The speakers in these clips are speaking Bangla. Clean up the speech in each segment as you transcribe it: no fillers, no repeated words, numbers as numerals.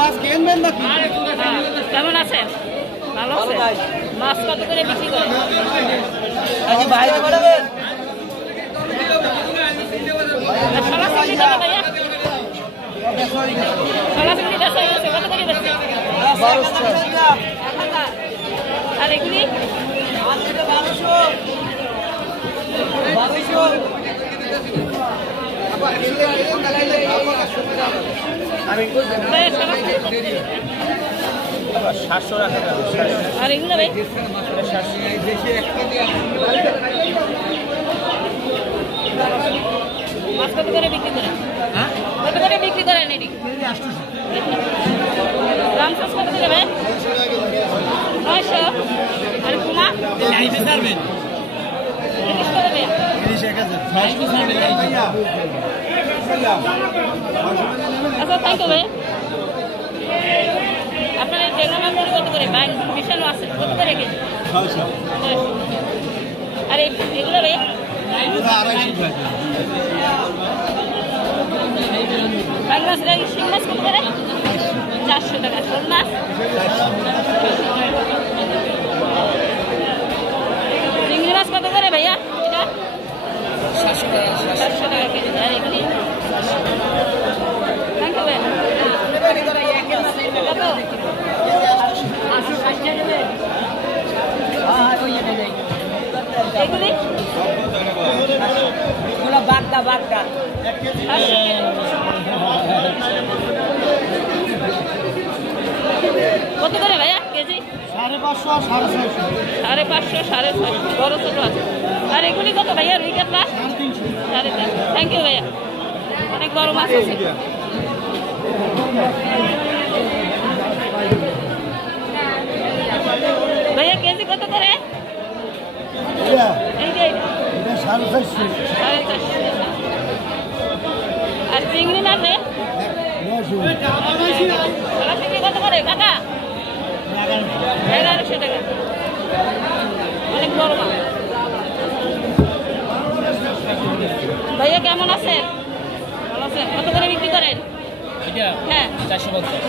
মাছ কিনবেন নাকি? কেমন আছেন? ভালো আছেন? মাছ কত করে বিক্রি করেন? বাইরে বাড়াবেন সলা চিংড়ি কত ভাইয়া? সলা চিংড়ি বেচা গেছে, কত করে বেচছে? 1200 আর এগুলি? আর এগুলো ভাই মাছ কত করে বিক্রি করেন? কত করে বিক্রি করেন এটি? রামসাস কত করে ভাই? 900। আর কুমা ইলিশ কত ভাইয়া? আচ্ছা থ্যাংক ইউ ভাই। আপনার টেঙ্গা মাছ কত করে? বাইন মিশানো আছে কত করে কেজি? 600। আর এগুলো ভাই? বাইন মাছ শিং মাছ কত করে? 400 টাকা। শোল মাছ? চিংড়ি মাছ কত করে ভাইয়া? এটা 700 টাকা। 700 টাকা কেজি। আর এগুলি? থ্যাংক ইউ ভাই। কত? এগুলি? বাগদা বাগদা কত করে ভাইয়া কেজি? 550 550 650 বড় ছোট আছে। আর এগুলি কত ভাইয়া? রুই কাতলা 350। থ্যাংক ইউ ভাইয়া। অনেক বড় মাছ আছে। ভাইয়া কেজি কত করে? আর চিংড়ি মাছে? চিংড়ি কত করে কাকা? 1100 টাকা। অনেক বড় মাছ। ভাইয়া কেমন আছেন? ভালো আছেন? কত করে বিক্রি করেন? হ্যাঁ 450।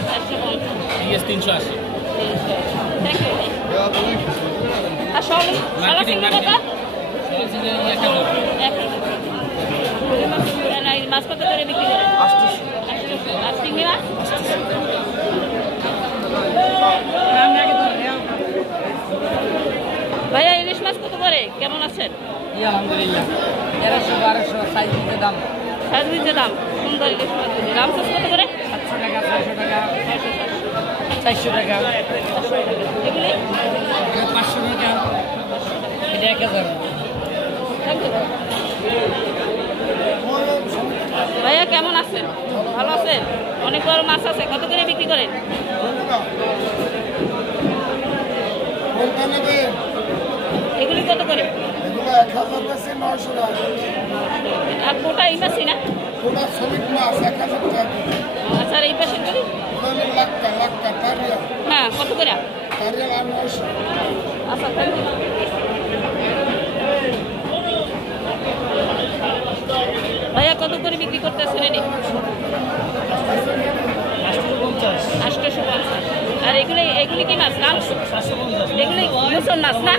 380। Thank you. আর সলা চিংড়ি কত? মাছ কত করে বিক্রি করেন? 800। আর চিংড়ি মাছ? ভাইয়া ইলিশ মাছ কত করে? কেমন আছেন? আলহামদুলিল্লাহ 1100 1200 সাইজ নিতে দাম। সাইজ নিতে দাম। সুন্দর ইলিশ মাছ। রামসাস কত করে? 700 টাকা 600 টাকা 400 টাকা। এগুলি? 500 টাকা। এটা 1000। ভাইয়া কেমন আছেন? ভালো আছেন? অনেক বড় মাছ আছে, কত করে বিক্রি করেন? এগুলি কত করে? আর কোটা এই মাছই না? আচ্ছা এই পাশের গুলি? হ্যাঁ কত করে? আচ্ছা থ্যাংক ইউ। ভাইয়া কত করে বিক্রি করতেছেন এটি? 850। আর এগুলি কি মাছ? এগুলি মুসন মাছ না?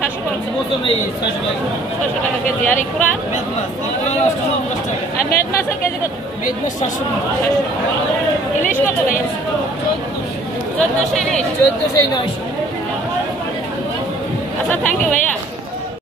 650 টাকা কেজি। আর এই কুড়া? আর মেদ মাছের কেজি কত? ইলিশ কত ভাইয়া? 1400 ইলিশ? 1400 900। আচ্ছা থ্যাংক ইউ ভাইয়া।